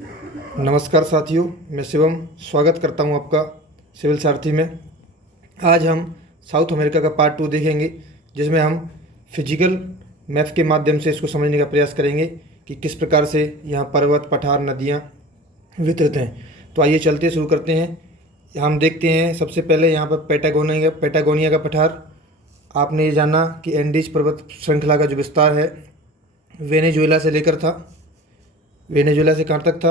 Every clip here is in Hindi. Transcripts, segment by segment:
नमस्कार साथियों, मैं शिवम स्वागत करता हूं आपका सिविल सारथी में। आज हम साउथ अमेरिका का पार्ट 2 देखेंगे, जिसमें हम फिजिकल मैप के माध्यम से इसको समझने का प्रयास करेंगे कि किस प्रकार से यहाँ पर्वत, पठार, नदियाँ वितरित हैं। तो आइए चलते शुरू करते हैं। हम देखते हैं सबसे पहले यहाँ पर पैटागोनिया का पठार। आपने ये जाना कि एंडीज पर्वत श्रृंखला का जो विस्तार है वेनेजुएला से लेकर था। वेनेजुएला से कहाँ तक था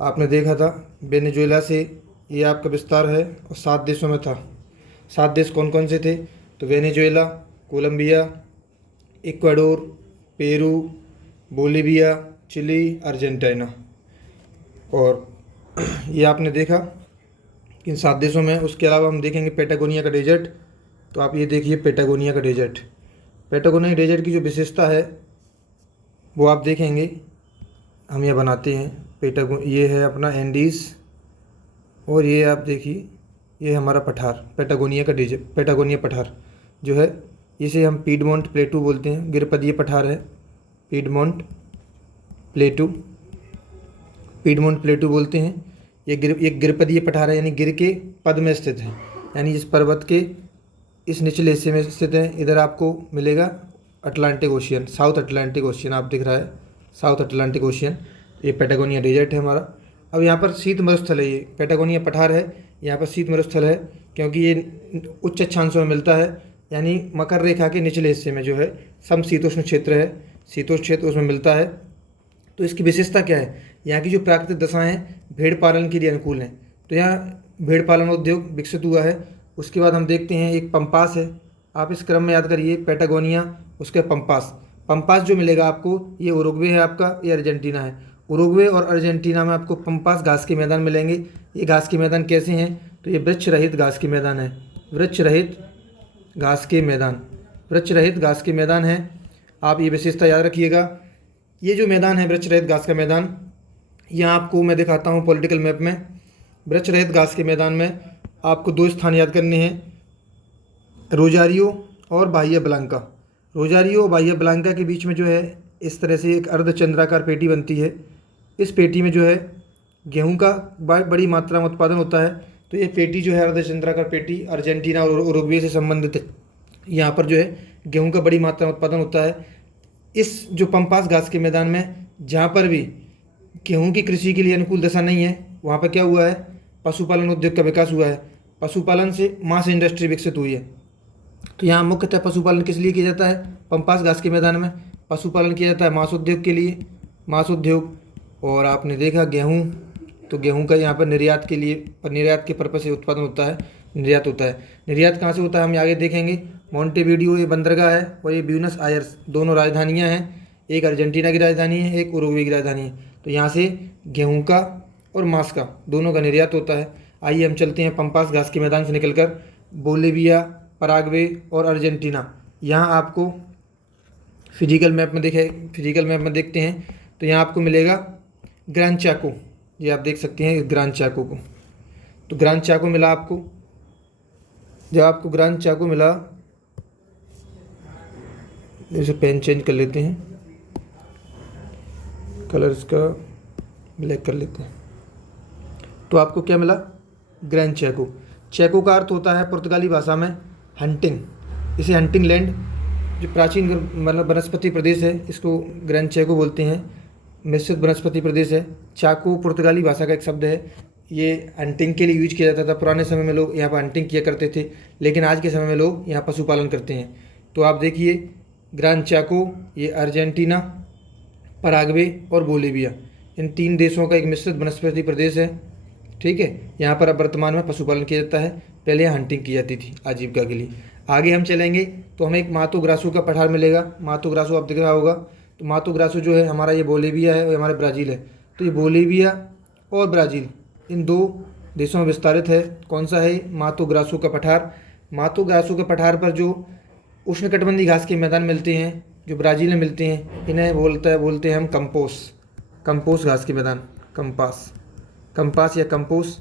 आपने देखा था। वेनेजुएला से ये आपका विस्तार है और 7 देशों में था। 7 देश कौन कौन से थे? तो Venezuela, Colombia, Ecuador, Peru, Bolivia, Chile, Argentina. और ये आपने देखा इन 7 देशों में। उसके अलावा हम देखेंगे पैटागोनिया का डेजर्ट। तो आप ये देखिए पैटागोनिया का डेजर्ट। पैटागोनिया डेजर्ट की जो विशेषता है वो आप देखेंगे। हम ये बनाते हैं ये है अपना एंडीज़, और ये आप देखिए ये हमारा पठार पैटागोनिया का डेजर्ट। पैटागोनिया पठार जो है इसे हम पीडमोंट प्लेटू बोलते हैं। गिरपदीय पठार है पीडमोंट प्लेटू बोलते हैं। ये गिरपदीय पठार है, यानी गिर के पद में स्थित है, यानी इस पर्वत के इस निचले हिस्से में स्थित है। इधर आपको मिलेगा Atlantic ocean, south Atlantic ocean आप दिख रहा है, साउथ अटलांटिक ओशियन। ये पैटागोनिया डेजर्ट है हमारा। अब यहाँ पर शीत मरुस्थल है, ये पैटागोनिया पठार है, यहाँ पर शीत मरुस्थल है क्योंकि ये उच्च अक्षांशों में मिलता है, यानी मकर रेखा के निचले हिस्से में जो है समशीतोष्ण क्षेत्र है, शीतोष्ण क्षेत्र उसमें मिलता है। तो इसकी विशेषता क्या है? यहाँ की जो प्राकृतिक दशाएँ हैं भेड़ पालन के लिए अनुकूल हैं, तो यहाँ भेड़ पालन उद्योग विकसित हुआ है। उसके बाद हम देखते हैं एक पंपास है। आप इस क्रम में याद करिए पैटागोनिया, उसके पंपास जो मिलेगा आपको, ये उरुग्वे है आपका, ये अर्जेंटीना है। उरुग्वे और अर्जेंटीना में आपको पंपास घास के मैदान मिलेंगे। ये घास के मैदान कैसे हैं? तो ये वृक्ष रहित घास के मैदान है, वृक्ष रहित घास के मैदान है। आप ये विशेषता याद रखिएगा। ये जो मैदान है वृक्ष रहित घास का मैदान, यहाँ आपको मैं दिखाता हूँ पॉलिटिकल मैप में। वृक्ष रहित घास के मैदान में आपको 2 स्थान याद करने हैं, रोजारियो और बाहिया ब्लांका। रोजारियो और बाहिया ब्लांका के बीच में जो है इस तरह से एक अर्धचंद्राकार पेटी बनती है। इस पेटी में जो है गेहूं का बड़ी मात्रा में उत्पादन होता है। तो ये पेटी जो है अर्धचंद्राकार पेटी अर्जेंटीना और उरुग्वे से संबंधित है। यहाँ पर जो है गेहूं का बड़ी मात्रा में उत्पादन होता है। इस जो पंपास घास के मैदान में जहाँ पर भी गेहूं की कृषि के लिए अनुकूल दशा नहीं है, वहाँ पर क्या हुआ है? पशुपालन उद्योग का विकास हुआ है। पशुपालन से मांस इंडस्ट्री विकसित हुई है। तो यहाँ मुख्यतः पशुपालन किस लिए किया जाता है? पंपास घास के मैदान में पशुपालन किया जाता है मांस उद्योग के लिए, मांस उद्योग। और आपने देखा गेहूं, तो गेहूं का यहाँ पर निर्यात के लिए, निर्यात के पर्पज से उत्पादन होता है, निर्यात होता है। निर्यात कहाँ से होता है हम आगे देखेंगे। मोंटेवीडियो ये बंदरगाह है और ये ब्यूनस आयर्स दोनों राजधानियाँ हैं। एक अर्जेंटीना की राजधानी है, एक उरुग्वे की राजधानी है। तो यहाँ से गेहूँ का और मांस का दोनों का निर्यात होता है। आइए हम चलते हैं पंपास घास के मैदान से निकलकर बोलिविया, पराग्वे और अर्जेंटीना। यहाँ आपको फिजिकल मैप में देखते हैं तो यहाँ आपको मिलेगा ग्रान चाको। ये आप देख सकते हैं ग्रान चाको को। तो ग्रान चाको मिला आपको। जब आपको ग्रान चाको मिला, जैसे पेन चेंज कर लेते हैं, कलर इसका ब्लैक कर लेते हैं। तो आपको क्या मिला? Gran Chaco. चैको का अर्थ होता है पुर्तगाली भाषा में हंटिंग। इसे हंटिंग लैंड, जो प्राचीन मतलब वनस्पति प्रदेश है, इसको ग्रैन चैको बोलते हैं। मिश्रित वनस्पति प्रदेश है। चाको पुर्तगाली भाषा का एक शब्द है। ये हंटिंग के लिए यूज किया जाता था। पुराने समय में लोग यहाँ पर हंटिंग किया करते थे, लेकिन आज के समय में लोग यहाँ पशुपालन करते हैं। तो आप देखिए ग्रान चाको, ये अर्जेंटीना, पराग्वे और बोलिविया, इन 3 देशों का एक मिश्रित वनस्पति प्रदेश है। ठीक है, यहाँ पर अब वर्तमान में पशुपालन किया जाता है, पहले यहाँ हंटिंग की जाती थी आजीविका के लिए। आगे हम चलेंगे तो हमें एक मातो ग्रासो का पठार मिलेगा। मातो ग्रासो आप दिख रहा होगा। तो मातो ग्रासो जो है हमारा, ये बोलिविया है और हमारे ब्राज़ील है। तो ये बोलिविया और ब्राज़ील इन 2 देशों में विस्तारित है। कौन सा है? मातो ग्रासो का पठार। मातो ग्रासो के पठार पर जो उष्णकटिबंधीय घास के मैदान मिलते हैं, जो ब्राज़ील में मिलते हैं, इन्हें बोलते हैं हम कंपोस घास के मैदान, कंपास या कंपोस।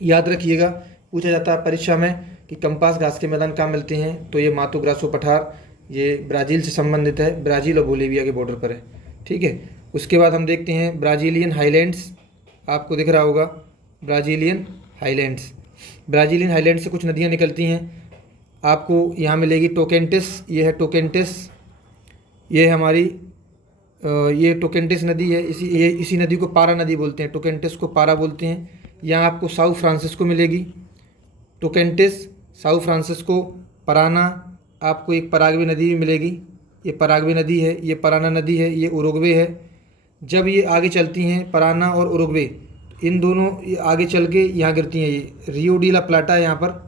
याद रखिएगा, पूछा जाता है परीक्षा में कि कंपास घास के मैदान कहाँ मिलते हैं। तो ये मातो ग्रासो पठार, ये ब्राज़ील से संबंधित है, ब्राज़ील और बोलिविया के बॉर्डर पर है। ठीक है, उसके बाद हम देखते हैं ब्राज़ीलियन हाईलैंड्स, आपको दिख रहा होगा ब्राज़ीलियन हाईलैंड्स। ब्राज़ीलियन हाईलैंड से कुछ नदियाँ निकलती हैं, आपको यहाँ मिलेगी टोकेंटिस, ये है टोकेंटिस, ये हमारी ये टोकेंटिस नदी है। इसी नदी को पारा नदी बोलते हैं, टोकेंटिस को पारा बोलते हैं। यहाँ आपको साउ फ्रांसिस्को मिलेगी, टोकेंटिस, साउ फ्रांसिस्को, पराना, आपको एक पराग्वे नदी भी मिलेगी, ये पराग्वे नदी है, ये पराना नदी है, ये उरुग्वे है। जब ये आगे चलती हैं पराना और उरुग्वे, इन दोनों ये आगे चल के यहाँ गिरती हैं। ये रियो डी ला प्लाटा है यहाँ पर,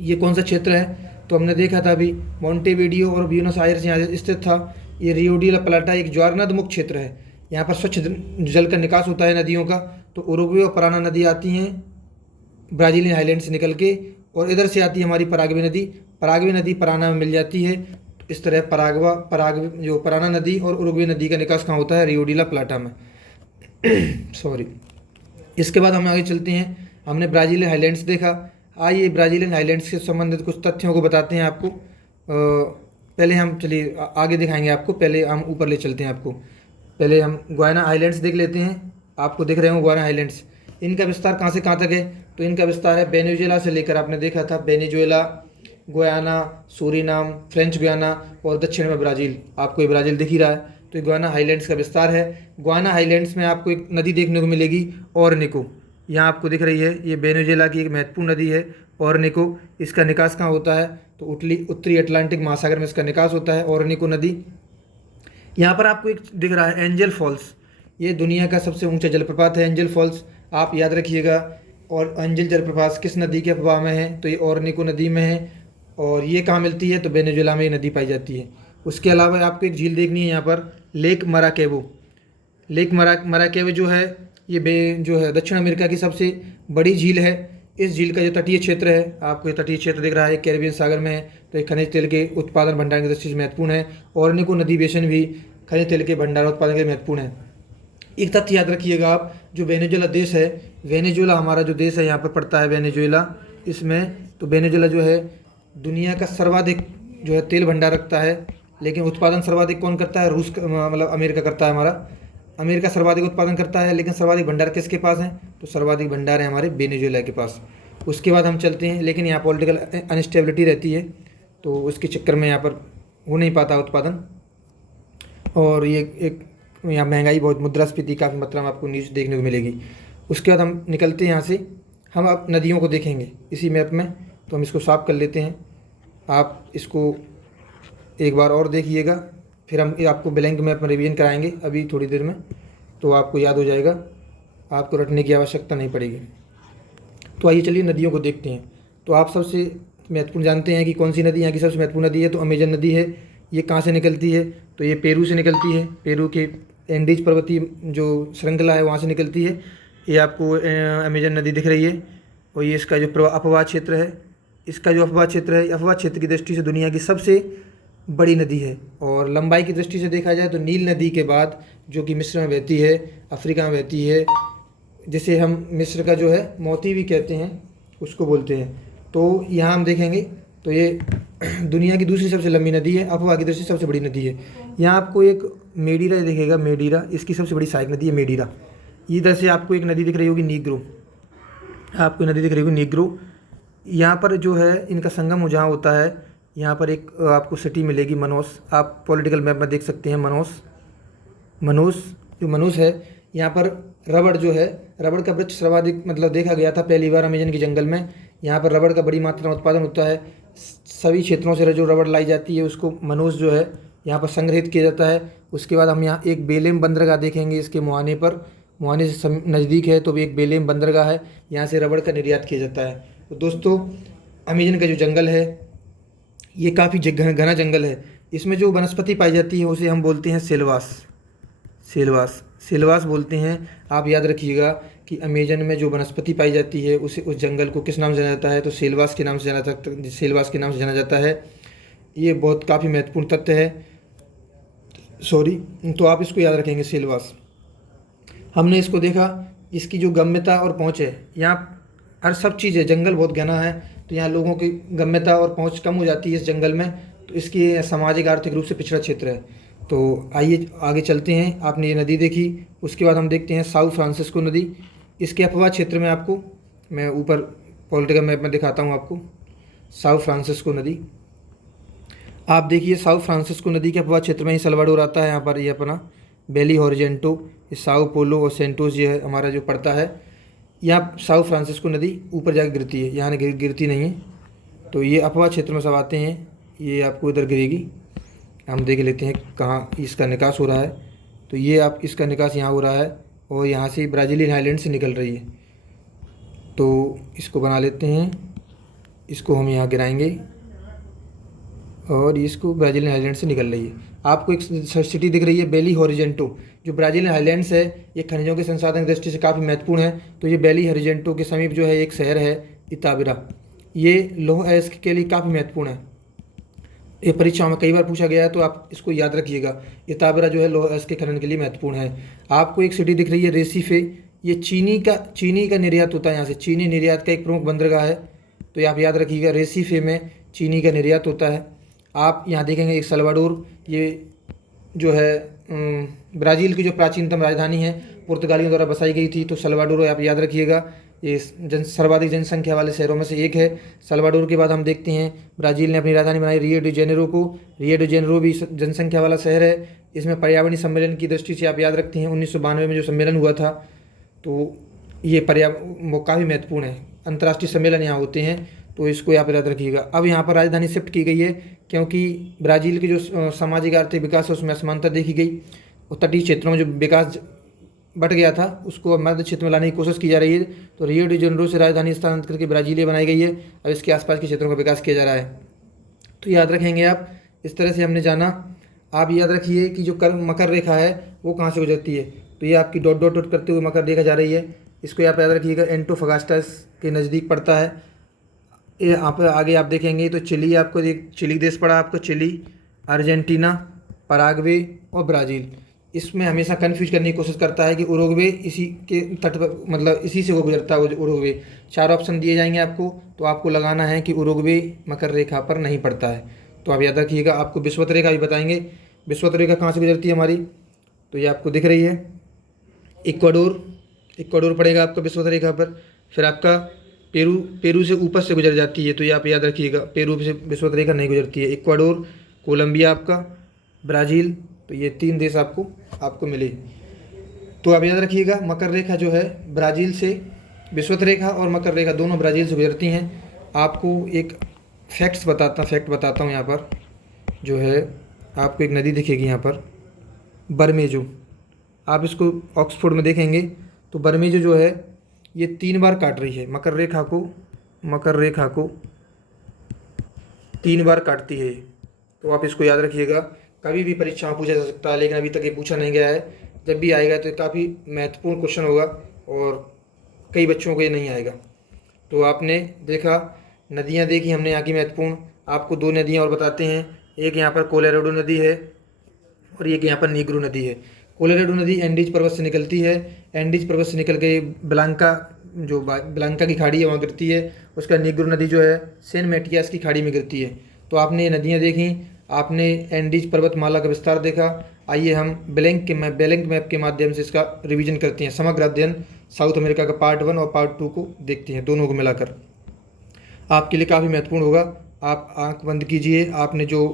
ये कौन सा क्षेत्र है तो हमने देखा था अभी, मोंटेवीडियो और ब्यूनस आयर्स यहाँ स्थित था। ये रियो डी ला प्लाटा एक ज्वारनदमुक्त क्षेत्र है, यहाँ पर स्वच्छ जल का निकास होता है नदियों का। तो उरुग्वे और पराना नदी आती हैं ब्राज़ीलियन हाईलैंड से निकल के, और इधर से आती है हमारी पराग्वे नदी। पराग्वे नदी पराना में मिल जाती है। इस तरह पराग्वे जो पराना नदी और उरुग्वे नदी का निकास कहाँ होता है, रियो डी ला प्लाटा में। सॉरी। इसके बाद हम आगे चलते हैं, हमने ब्राज़ीलियन हाईलैंड्स देखा। आइए ब्राज़ीलियन हाईलैंड्स से संबंधित कुछ तथ्यों को बताते हैं आपको। पहले हम चलिए आगे दिखाएंगे आपको, पहले हम ऊपर ले चलते हैं आपको। पहले हम गुयाना हाईलैंड्स देख लेते हैं। आपको दिख रहे हो गुयाना हाईलैंड्स, इनका विस्तार कहाँ से कहाँ तक है तो इनका विस्तार है वेनेजुएला से लेकर, आपने देखा था Venezuela, Guyana, Suriname, French Guyana और दक्षिण में ब्राज़ील, आपको ये ब्राज़ील दिख ही रहा है। तो ये गुयाना हाईलैंड्स का विस्तार है। गुयाना हाईलैंड्स में आपको एक नदी देखने को मिलेगी ओरनिको, यहाँ आपको दिख रही है, ये वेनेजुएला की एक महत्वपूर्ण नदी है ओरनिको। इसका निकास कहाँ होता है तो उत्तरी अटलांटिक महासागर में इसका निकास होता है ओरनिको नदी। यहाँ पर आपको एक दिख रहा है एंजल फॉल्स, ये दुनिया का सबसे ऊंचा जलप्रपात है एंजल फॉल्स, आप याद रखिएगा। और एंजल जलप्रपात किस नदी के अफवाह में है तो ये ओरनिको नदी में है, और ये कहाँ मिलती है तो वेनेजुएला में ये नदी पाई जाती है। उसके अलावा आपको एक झील देखनी है यहाँ पर, लेक मराकेबो। लेक मराकेबो जो है ये जो है दक्षिण अमेरिका की सबसे बड़ी झील है। इस झील का जो तटीय क्षेत्र है, आपको ये तटीय क्षेत्र दिख रहा है, कैरिबियन सागर में है। तो ये खनिज तेल के उत्पादन भंडारण की दृष्टि से महत्वपूर्ण है। ओरनिको नदी बेसिन भी खनिज तेल के भंडारण उत्पादन के लिए महत्वपूर्ण है। एक तथ्य याद रखिएगा आप, जो वेनेजुएला देश है, वेनेजुएला हमारा जो देश है यहाँ पर पड़ता है वेनेजुएला, इसमें तो वेनेजुएला जो है दुनिया का सर्वाधिक जो है तेल भंडार रखता है। लेकिन उत्पादन सर्वाधिक कौन करता है, रूस मतलब अमेरिका करता है। हमारा अमेरिका सर्वाधिक उत्पादन करता है, लेकिन सर्वाधिक भंडार किसके पास है तो सर्वाधिक भंडार है हमारे वेनेजुएला के पास। उसके बाद हम चलते हैं, लेकिन यहाँ पॉलिटिकल अनस्टेबिलिटी रहती है, तो उसके चक्कर में यहाँ पर हो नहीं पाता उत्पादन। और ये एक यहाँ महंगाई बहुत, मुद्रास्फीति काफ़ी मात्रा में आपको न्यूज़ देखने को मिलेगी। उसके बाद हम निकलते हैं यहाँ से, हम अब नदियों को देखेंगे इसी मैप में। तो हम इसको साफ कर लेते हैं, आप इसको एक बार और देखिएगा, फिर हम आपको ब्लैंक मैप में रिवीजन कराएंगे अभी थोड़ी देर में, तो आपको याद हो जाएगा, आपको रटने की आवश्यकता नहीं पड़ेगी। तो आइए चलिए नदियों को देखते हैं। तो आप सबसे महत्वपूर्ण जानते हैं कि कौन सी नदी यहाँ की सबसे महत्वपूर्ण नदी है, तो अमेजन नदी है। ये कहाँ से निकलती है तो ये पेरू से निकलती है, पेरू के एंडीज पर्वतीय जो श्रृंखला है वहाँ से निकलती है। ये आपको अमेजन नदी दिख रही है। और ये इसका जो अपवाह क्षेत्र है, इसका जो अपवाह क्षेत्र है, अपवाह क्षेत्र की दृष्टि से दुनिया की सबसे बड़ी नदी है। और लंबाई की दृष्टि से देखा जाए तो नील नदी के बाद, जो कि मिस्र में बहती है, अफ्रीका में बहती है, जिसे हम मिस्र का जो है मोती भी कहते हैं, उसको बोलते हैं। तो यहाँ हम देखेंगे तो ये दुनिया की दूसरी सबसे लंबी नदी है, अपवाह की दृष्टि से सबसे बड़ी नदी है। यहाँ आपको एक मेडीरा दिखेगा, मेडीरा इसकी सबसे बड़ी सहायक नदी है मेडीरा। इधर से आपको एक नदी दिख रही होगी नीग्रो, आपको नदी दिख रही होगी नीग्रो। यहाँ पर जो है इनका संगम जहाँ होता है, यहाँ पर एक आपको सिटी मिलेगी मनोस, आप पॉलिटिकल मैप में देख सकते हैं मनोस जो मनोस है। यहाँ पर रबड़ जो है, रबड़ का वृक्ष सर्वाधिक मतलब देखा गया था पहली बार अमेजन के जंगल में। यहाँ पर रबड़ का बड़ी मात्रा में उत्पादन होता है। सभी क्षेत्रों से जो रबड़ लाई जाती है उसको मनोस जो है यहाँ पर संग्रहित किया जाता है। उसके बाद हम यहाँ एक बेलेम बंदरगाह देखेंगे, इसके मुहाने पर, मुहाने से नज़दीक है तो एक बेलेम बंदरगाह है, यहाँ से रबड़ का निर्यात किया जाता है। तो दोस्तों अमेजन का जो जंगल है ये काफ़ी घना जंगल है। इसमें जो वनस्पति पाई जाती है उसे हम बोलते हैं सेलवास बोलते हैं। आप याद रखिएगा कि अमेजन में जो वनस्पति पाई जाती है उसे, उस जंगल को किस नाम से जाना जाता है तो सेलवास के नाम से जाना जाता है। ये बहुत काफ़ी महत्वपूर्ण तथ्य है, तो आप इसको याद रखेंगे सेलवास। हमने इसको देखा, इसकी जो गम्यता और पहुँच है, यहाँ हर सब चीज़ है, जंगल बहुत घना है तो यहाँ लोगों की गम्यता और पहुँच कम हो जाती है इस जंगल में, तो इसकी सामाजिक आर्थिक रूप से पिछड़ा क्षेत्र है। तो आइए आगे चलते हैं। आपने ये नदी देखी, उसके बाद हम देखते हैं साउ फ्रांसिस्को नदी। इसके अपवाद क्षेत्र में आपको मैं ऊपर पॉलिटिकल मैप में दिखाता हूँ आपको साउ फ्रांसिस्को नदी। आप देखिए साउ फ्रांसिस्को नदी के अपवाद क्षेत्र में ही सल्वाडोर आता है। यहाँ पर ये अपना बेली हॉरिजेंटो, ये साउ पोलो और सेंटोस ये है हमारा जो पड़ता है। यहाँ साउ फ्रांसिस्को नदी ऊपर जाकर गिरती है, यहाँ गिरती नहीं है। तो ये अपवाद क्षेत्र में सब आते हैं, ये आपको इधर गिरेगी। हम देख लेते हैं कहाँ इसका निकास हो रहा है। तो ये आप इसका निकास यहाँ हो रहा है और यहाँ से ब्राज़ीलियन आइलैंड से निकल रही है। तो इसको बना लेते हैं, इसको हम यहाँ गिराएंगे और इसको ब्राज़ीलियन आइलैंड से निकल रही है। आपको एक सिटी दिख रही है बेली हॉरिजेंटो, जो ब्राज़ीलियन आइलैंड्स है। ये खनिजों के संसाधन की दृष्टि से काफ़ी महत्वपूर्ण है। तो ये बेली हॉरिजेंटो के समीप जो है एक शहर है इताबिरा, ये लौह अयस्क के लिए काफ़ी महत्वपूर्ण है। ये परीक्षाओं में कई बार पूछा गया है, तो आप इसको याद रखिएगा। इताबिरा जो है लौह अयस्क के खनन के लिए महत्वपूर्ण है। आपको एक सिटी दिख रही है रेसिफे, ये चीनी का निर्यात होता है यहाँ से, चीनी निर्यात का एक प्रमुख बंदरगाह है। तो ये आप याद रखिएगा, रेसिफे में चीनी का निर्यात होता है। आप यहाँ देखेंगे एक सल्वाडोर, ये जो है ब्राज़ील की जो प्राचीनतम राजधानी है, पुर्तगालियों द्वारा बसाई गई थी। तो सल्वाडोर आप याद रखिएगा, ये सर्वाधिक जनसंख्या वाले शहरों में से एक है। सल्वाडोर के बाद हम देखते हैं ब्राज़ील ने अपनी राजधानी बनाई रियो डी जेनेरो को। रियो डी जेनेरो भी जनसंख्या वाला शहर है। इसमें पर्यावरणीय सम्मेलन की दृष्टि से आप याद रखते हैं 1992 में जो सम्मेलन हुआ था, तो ये वो काफ़ी महत्वपूर्ण है। अंतर्राष्ट्रीय सम्मेलन यहाँ होते हैं, तो इसको यहाँ पर याद रखिएगा। अब यहाँ पर राजधानी शिफ्ट की गई है क्योंकि ब्राज़ील की जो सामाजिक आर्थिक विकास है उसमें असमानता देखी गई और तटीय क्षेत्रों में जो विकास बट गया था उसको अब मध्य क्षेत्र में लाने की कोशिश की जा रही है। तो रियो डी जेनेरो से राजधानी स्थानांतरित करके ब्राज़ीलिया बनाई गई है। अब इसके आसपास के क्षेत्रों का विकास किया जा रहा है। तो याद रखेंगे आप, इस तरह से हमने जाना। आप याद रखिए कि जो मकर रेखा है वो कहाँ से गुजरती है। तो ये आपकी डॉट डॉट डॉट करते हुए मकर रेखा जा रही है। इसको आप याद रखिएगा, एंटोफगास्टा के नज़दीक पड़ता है। ये आप आगे आप देखेंगे तो चिली, आपको चिली देश पड़ा आपको, चिली, अर्जेंटीना, पराग्वे और ब्राज़ील। इसमें हमेशा कन्फ्यूज करने की कोशिश करता है कि उरुग्वे इसी के तट पर, मतलब इसी से वो गुजरता है उरुग्वे। 4 ऑप्शन दिए जाएंगे आपको, तो आपको लगाना है कि उरुग्वे मकर रेखा पर नहीं पड़ता है। तो आप याद रखिएगा। आपको विषुवत रेखा भी बताएंगे, विषुवत रेखा कहाँ से गुजरती है हमारी। तो ये आपको दिख रही है इक्वाडोर पड़ेगा आपका विषुवत रेखा पर। फिर आपका पेरू से ऊपर से गुजर जाती है। तो ये आप याद रखिएगा, पेरू से विषुवत रेखा नहीं गुजरती है। इक्वाडोर, कोलंबिया आपका, ब्राज़ील, तो ये 3 देश आपको मिले। तो आप याद रखिएगा, मकर रेखा जो है ब्राज़ील से, विषुवत रेखा और मकर रेखा दोनों ब्राज़ील से गुजरती हैं। आपको एक फैक्ट बताता हूँ। यहाँ पर जो है आपको एक नदी दिखेगी यहाँ पर, बरमेजो। आप इसको ऑक्सफोर्ड में देखेंगे तो बरमेजो जो है ये 3 बार काट रही है मकर रेखा को 3 बार काटती है। तो आप इसको याद रखिएगा। कभी भी परीक्षा में पूछा जा सकता है, लेकिन अभी तक ये पूछा नहीं गया है। जब भी आएगा तो काफ़ी महत्वपूर्ण क्वेश्चन होगा और कई बच्चों को ये नहीं आएगा। तो आपने देखा, नदियाँ देखी हमने यहाँ की महत्वपूर्ण। आपको 2 नदियाँ और बताते हैं। एक यहाँ पर कोलोराडो नदी है और एक यहाँ पर नीग्रो नदी है। कोलोराडो नदी एंडीज पर्वत से निकलती है। एंडीज पर्वत से निकल के ब्लांका की खाड़ी है वहाँ गिरती है। उसका नीग्रो नदी जो है सेंट मैटियास की खाड़ी में गिरती है। तो आपने ये नदियाँ देखी, आपने एंडीज पर्वतमाला का विस्तार देखा। आइए हम ब्लैंक मैप के माध्यम से इसका रिवीजन करते हैं। समग्र अध्ययन साउथ अमेरिका का पार्ट 1 और पार्ट 2 को देखते हैं, दोनों को मिलाकर। आपके लिए काफ़ी महत्वपूर्ण होगा। आप आंख बंद कीजिए, आपने जो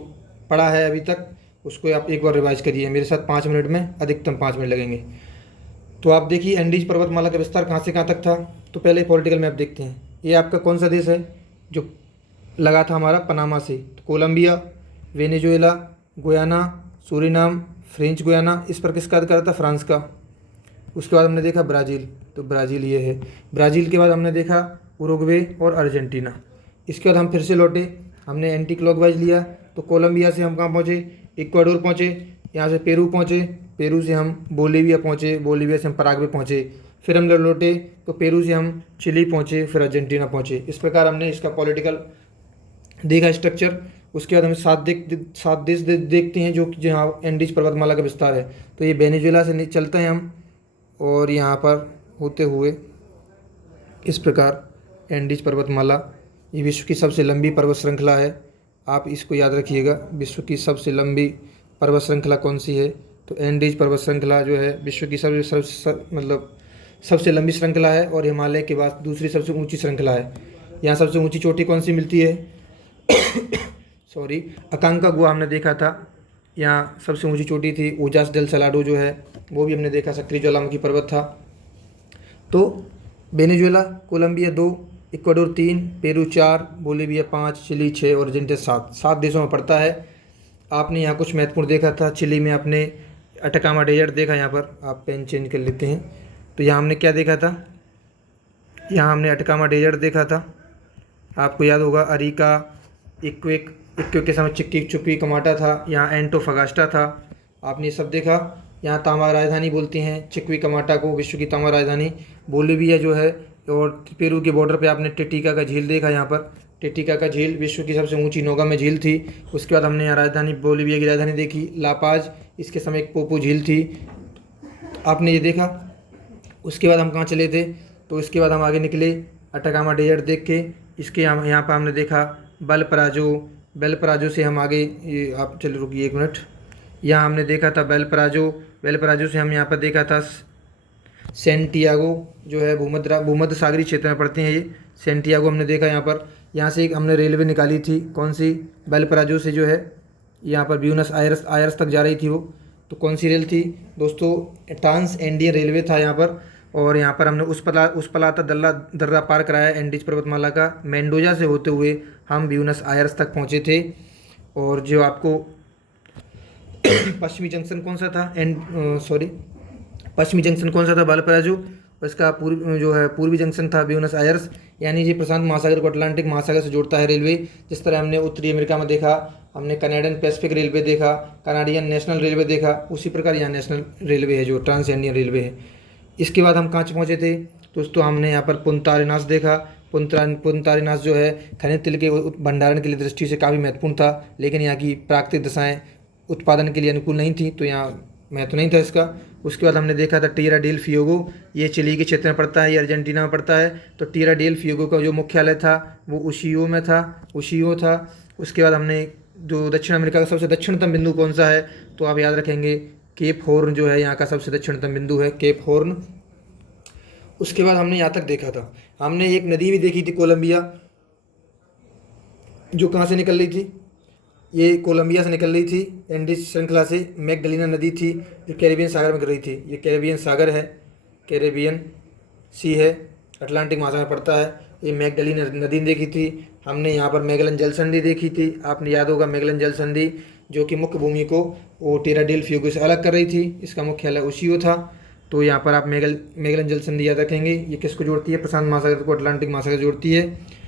पढ़ा है अभी तक उसको आप एक बार रिवाइज करिए मेरे साथ। 5 मिनट में, अधिकतम 5 मिनट लगेंगे। तो आप देखिए एंडीज पर्वतमाला का विस्तार कहाँ से कहाँ तक था। तो पहले पॉलिटिकल मैप देखते हैं। ये आपका कौन सा देश है जो लगा था हमारा पनामा से। तो Colombia, Venezuela, Guyana, Suriname, French Guiana. इस पर किसका अधिकार था, फ्रांस का। उसके बाद हमने देखा ब्राज़ील, तो ब्राज़ील ये है। ब्राज़ील के बाद हमने देखा उरुग्वे और अर्जेंटीना। इसके बाद हम फिर से लौटे, हमने एंटी क्लॉकवाइज लिया। तो कोलंबिया से हम कहाँ पहुँचे, इक्वाडोर पहुँचे। यहाँ से पेरू पहुँचे, पेरू से हम बोलीविया पहुँचे, बोलीविया से हम पराग्वे पहुँचे। फिर हम लौटे तो पेरू से हम चिली पहुँचे, फिर अर्जेंटीना पहुँचे। इस प्रकार हमने इसका पॉलिटिकल देखा स्ट्रक्चर। उसके बाद हम 7 देश देखते हैं जो जहाँ एंडीज पर्वतमाला का विस्तार है। तो ये वेनेजुएला से चलते हैं हम और यहाँ पर होते हुए इस प्रकार एंडीज पर्वतमाला, ये विश्व की सबसे लंबी पर्वत श्रृंखला है। आप इसको याद रखिएगा, विश्व की सबसे लंबी पर्वत श्रृंखला कौन सी है? तो एंडीज पर्वत श्रृंखला जो है विश्व की सबसे लंबी श्रृंखला है और हिमालय के बाद दूसरी सबसे ऊंची श्रृंखला है। यहाँ सबसे ऊंची चोटी कौन सी मिलती है? सॉरी, अकांका गुहा हमने देखा था, यहाँ सबसे ऊंची चोटी थी। ओजास डेल सलाडो जो है वो भी हमने देखा, सक्रिय ज्वालामुखी पर्वत था। तो Venezuela, Colombia 2, Ecuador 3, Peru 4, Bolivia 5, Chile 6 और अर्जेंटीना 7 देशों में पड़ता है। आपने यहाँ कुछ महत्वपूर्ण देखा था। चिली में आपने अटकामा डेजर्ट देखा, यहाँ पर आप पेन चेंज कर लेते हैं। तो यहाँ हमने क्या देखा था? यहाँ हमने अटकामा डेजर्ट देखा था, आपको याद होगा। अरिका, इक्वेक के समय चिक्की चुप्पी कमाटा था। यहाँ एंटोफगास्टा था, आपने ये सब देखा। यहाँ तामा राजधानी बोलते हैं चिक्वी कमाटा को, विश्व की तामा राजधानी। बोलीविया जो है और पेरू के बॉर्डर पे आपने टिटिका का झील देखा। यहाँ पर टिटिका का झील विश्व की सबसे ऊंची नौगा में झील थी। उसके बाद हमने यहाँ राजधानी, बोलीविया की राजधानी देखी लापाज, इसके समय एक पोपो झील थी, आपने ये देखा। उसके बाद हम कहाँ चले थे? तो इसके बाद हम आगे निकले अटकामा डेजर्ट देख के। इसके यहाँ पर हमने देखा बेलपराजो से हम आगे, ये आप चलो रुकिए 1 मिनट। यहाँ हमने देखा था बेलपराजो से हम यहाँ पर देखा था सेंटियागो जो है भूमध्य सागरीय क्षेत्र में पड़ते हैं। ये सेंटियागो हमने देखा यहाँ पर। यहाँ से एक हमने रेलवे निकाली थी, कौन सी? बेलपराजो से जो है यहाँ पर ब्यूनस आयर्स तक जा रही थी वो। तो कौन सी रेल थी दोस्तों? ट्रांस एंडियन रेलवे था यहाँ पर। और यहाँ पर हमने उस्पलाता दर्रा पार कराया एंडीज पर्वतमाला का। मेंडोजा से होते हुए हम ब्यूनस आयर्स तक पहुँचे थे। और जो आपको पश्चिमी जंक्शन कौन सा था? पश्चिमी जंक्शन कौन सा था? बालपराजू। और इसका पूर्वी जंक्शन था ब्यूनस आयर्स। यानी ये प्रशांत महासागर को अटलांटिक महासागर से जोड़ता है रेलवे। जिस तरह हमने उत्तरी अमेरिका में देखा, हमने कनाडियन पैसिफिक रेलवे देखा, कनाडियन नेशनल रेलवे देखा, उसी प्रकार यहाँ नेशनल रेलवे है जो ट्रांस इंडियन रेलवे है। इसके बाद हम कहाँ पहुँचे थे दोस्तों? हमने यहाँ पर पुंता अरेनास देखा। पुंता अरेनास जो है खनिज तेल के भंडारण के लिए दृष्टि से काफ़ी महत्वपूर्ण था, लेकिन यहाँ की प्राकृतिक दशाएँ उत्पादन के लिए अनुकूल नहीं थी, तो यहाँ महत्व नहीं था इसका। उसके बाद हमने देखा था टिएरा डेल फ्यूगो, ये चिली के क्षेत्र में पड़ता है, ये अर्जेंटीना में पड़ता है। तो टिएरा डेल फ्यूगो का जो मुख्यालय था वो उशियो था। उसके बाद हमने जो दक्षिण अमेरिका का सबसे दक्षिणतम बिंदु कौन सा है? तो आप याद रखेंगे केप हॉर्न जो है यहाँ का सबसे दक्षिणतम बिंदु है, केप हॉर्न। उसके बाद हमने यहाँ तक देखा था। हमने एक नदी भी देखी थी कोलंबिया, जो कहाँ से निकल रही थी? ये कोलंबिया से निकल रही थी, एंडीज श्रृंखला से। मैगडलिना नदी थी जो कैरेबियन सागर में गिर रही थी। ये कैरेबियन सागर है, कैरेबियन सी है, अटलांटिक महासागर में पड़ता है। ये मैगडलिना नदी देखी थी हमने। यहाँ पर मैगलन जल संधि देखी थी, आपने याद होगा मैगलन जल संधि, जो कि मुख्य भूमि को वो टिएरा डेल फ्यूगो से अलग कर रही थी। इसका मुख्यालय उशियो था। तो यहाँ पर आप मैगलन जल संधि याद रखेंगे। ये किसको जोड़ती है? प्रशांत महासागर को अटलांटिक महासागर जोड़ती है।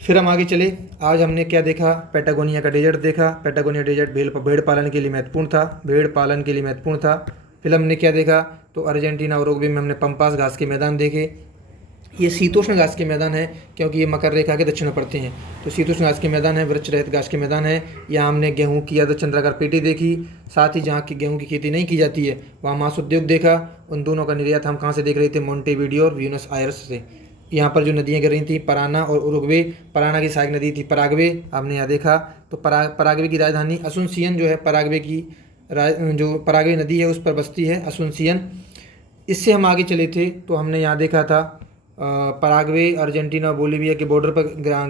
फिर हम आगे चले। आज हमने क्या देखा? पैटागोनिया का डेजर्ट देखा। पैटागोनिया डेजर्ट भेड़ पालन के लिए महत्वपूर्ण था। फिर हमने क्या देखा? तो अर्जेंटीना और उरुग्वे में हमने पंपास घास के मैदान देखे। ये शीतोष्ण घास के मैदान है, क्योंकि ये मकर रेखा के दक्षिण में पड़ते हैं। तो शीतोष्ण घास के मैदान है, वृक्ष रहित घास के मैदान है। यहाँ हमने गेहूँ की अर्ध चंद्राकार पेटी देखी। साथ ही जहाँ की गेहूँ की खेती नहीं की जाती है वहाँ मांस उद्योग देखा। उन दोनों का निर्यात हम कहाँ से देख रहे थे? मोंटेवीडियो और ब्यूनस आयर्स से। यहाँ पर जो नदियाँ गिर रही थी, पराना और उरुग्वे। पराना की सहायक नदी थी पराग्वे, आपने यहाँ देखा। तो पराग्वे की राजधानी असुनसियन जो है, पराग्वे की जो पराग्वे नदी है उस पर बसती है असुनसियन। इससे हम आगे चले थे तो हमने यहाँ देखा था पराग्वे, अर्जेंटीना, बोलीविया के बॉर्डर पर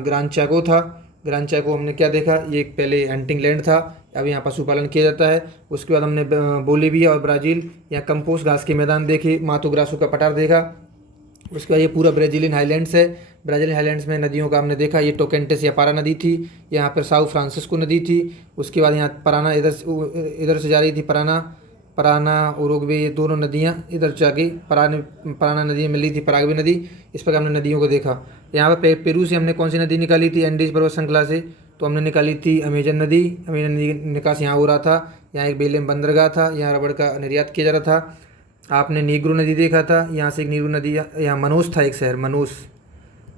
ग्रान चाको था। ग्रान चाको हमने क्या देखा? ये एक पहले हंटिंग लैंड था, अब यहाँ पशुपालन किया जाता है। उसके बाद हमने बोलीविया और ब्राज़ील, यहाँ कंपोस्ट घास के मैदान देखे, मातो ग्रासो का पठार देखा। उसके बाद ये पूरा ब्राज़ीलियन हाईलैंड्स है। ब्राज़ीलियन हाईलैंड्स में नदियों का हमने देखा। ये टोकेंटेस या पारा नदी थी, यहाँ पर साउ फ्रांसिस्को नदी थी। उसके बाद यहाँ पराना इधर से जा रही थी, पराना उरुग्वे, ये दोनों नदियाँ इधर जाके पराना नदी मिल रही थी, पराग्वे नदी। इस प्रकार हमने नदियों को देखा। यहाँ पर पेरू से हमने कौन सी नदी निकाली थी? एंडीज पर्वत श्रृंखला से तो हमने निकाली थी अमेजन नदी। अमेजन नदी निकास यहाँ हो रहा था। यहाँ एक बेलेम बंदरगाह था, यहाँ रबड़ का निर्यात किया जा रहा था। आपने नीग्रो नदी देखा था, यहाँ से एक नीग्रो नदी, यहाँ मनोस था एक शहर मनोस,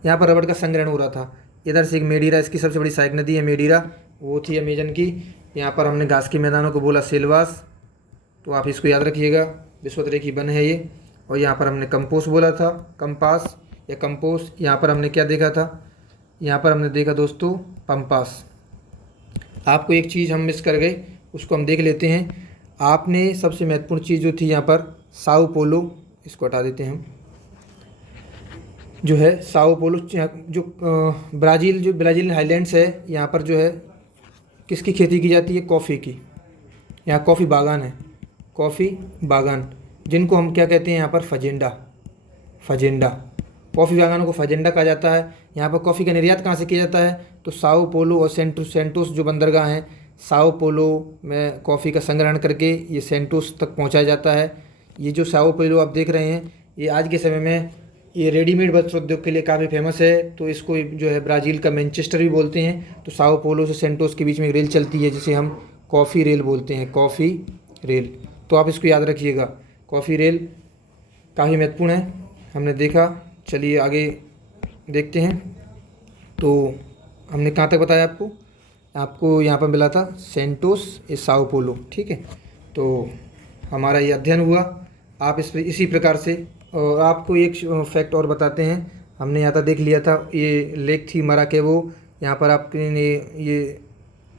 यहाँ पर रबड़ का संग्रहण हो रहा था। इधर से एक मेडीरा, इसकी सबसे बड़ी सहायक नदी है मेडीरा, वो थी अमेजन की। यहाँ पर हमने घास के मैदानों को बोला सेल्वास, तो आप इसको याद रखिएगा, विश्वतरेखी वन है ये। और यहाँ पर हमने कंपोस्ट बोला था, कंपास या कंपोस्ट। यहाँ पर हमने क्या देखा था? यहाँ पर हमने देखा दोस्तों पंपास। आपको एक चीज़ हम मिस कर गए, उसको हम देख लेते हैं। आपने सबसे महत्वपूर्ण चीज़ जो थी यहाँ पर साओ पोलो, इसको हटा देते हैं हम, जो है साओ पोलो जो ब्राज़ील हाईलैंड्स है, यहाँ पर जो है किसकी खेती की जाती है? कॉफ़ी की। यहाँ कॉफ़ी बागान है, कॉफ़ी बागान, जिनको हम क्या कहते हैं यहाँ पर? फजेंडा। कॉफ़ी बागानों को फजेंडा कहा जाता है। यहाँ पर कॉफ़ी का निर्यात कहाँ से किया जाता है? तो साओ पोलो और सेंटोस जो बंदरगाह हैं, साओ पोलो में कॉफ़ी का संग्रहण करके ये सेंटोस तक पहुँचाया जाता है। ये जो साओ पोलो आप देख रहे हैं, ये आज के समय में ये रेडीमेड वस्त्र उद्योग के लिए काफ़ी फेमस है। तो इसको जो है ब्राज़ील का मैनचेस्टर भी बोलते हैं। तो साओ पोलो से सेंटोस के बीच में एक रेल चलती है जिसे हम कॉफ़ी रेल बोलते हैं, कॉफ़ी रेल। तो आप इसको याद रखिएगा, कॉफ़ी रेल काफ़ी महत्वपूर्ण है, हमने देखा। चलिए आगे देखते हैं। तो हमने कहाँ तक बताया आपको यहाँ पर मिला था सेंटोस ए साओ पोलो, ठीक है। तो हमारा ये अध्ययन हुआ। आप इसी प्रकार से, और आपको एक फैक्ट और बताते हैं। हमने यहाँ तक देख लिया था, ये लेक थी मराकेबो, यहाँ पर आपने ये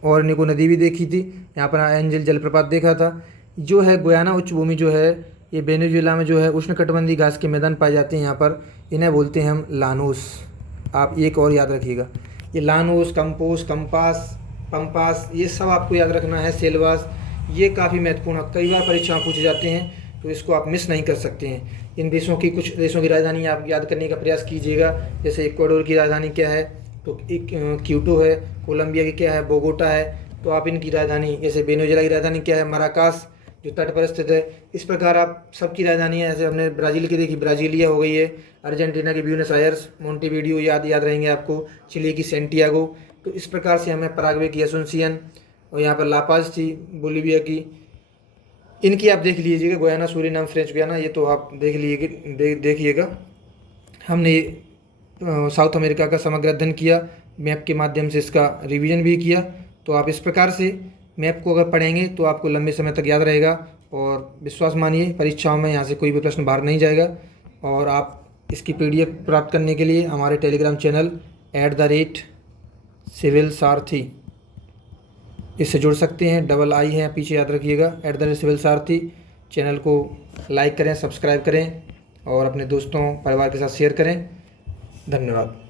ओरनिको नदी भी देखी थी, यहाँ पर एंजल जलप्रपात देखा था। जो है गुयाना उच्च भूमि जो है, ये वेनेजुएला में जो है उष्णकटिबंधीय घास के मैदान पाए जाते हैं। यहाँ पर इन्हें बोलते हैं हम लानोस। आप एक और याद रखिएगा, ये लानोस, कंपोस, पंपास, ये सब आपको याद रखना है। सेल्वास, ये काफ़ी महत्वपूर्ण, कई बार परीक्षा पूछे जाते हैं, तो इसको आप मिस नहीं कर सकते हैं। इन देशों की, कुछ देशों की राजधानी आप याद करने का प्रयास कीजिएगा। जैसे इक्वाडोर की राजधानी क्या है? तो एक क्यूटो है। कोलंबिया की क्या है? बोगोटा है। तो आप इनकी राजधानी, जैसे वेनेजुएला की राजधानी क्या है? मराकास, जो तट पर स्थित है। इस प्रकार आप सबकी राजधानियाँ, जैसे हमने ब्राज़ील की देखी, ब्राज़ीलिया हो गई है। अर्जेंटीना की ब्यूनस आयर्स, मोंटेवीडियो याद रहेंगे आपको। चिली की सेंटियागो। तो इस प्रकार से हमें पराग्वे की एसुनसियन, और यहाँ पर लापाज थी बोलीविया की। इनकी आप देख लीजिएगा, गुयाना, सूरीनाम, फ्रेंच गुयाना, ये तो आप देखिएगा। हमने साउथ अमेरिका का समग्र अध्ययन किया, मैप के माध्यम से इसका रिवीजन भी किया। तो आप इस प्रकार से मैप को अगर पढ़ेंगे तो आपको लंबे समय तक याद रहेगा, और विश्वास मानिए परीक्षाओं में यहाँ से कोई भी प्रश्न बाहर नहीं जाएगा। और आप इसकी PDF प्राप्त करने के लिए हमारे टेलीग्राम चैनल @सिविल सारथी, इससे जुड़ सकते हैं। II है पीछे, याद रखिएगा, @सिविल सारथी। चैनल को लाइक करें, सब्सक्राइब करें, और अपने दोस्तों परिवार के साथ शेयर करें। धन्यवाद।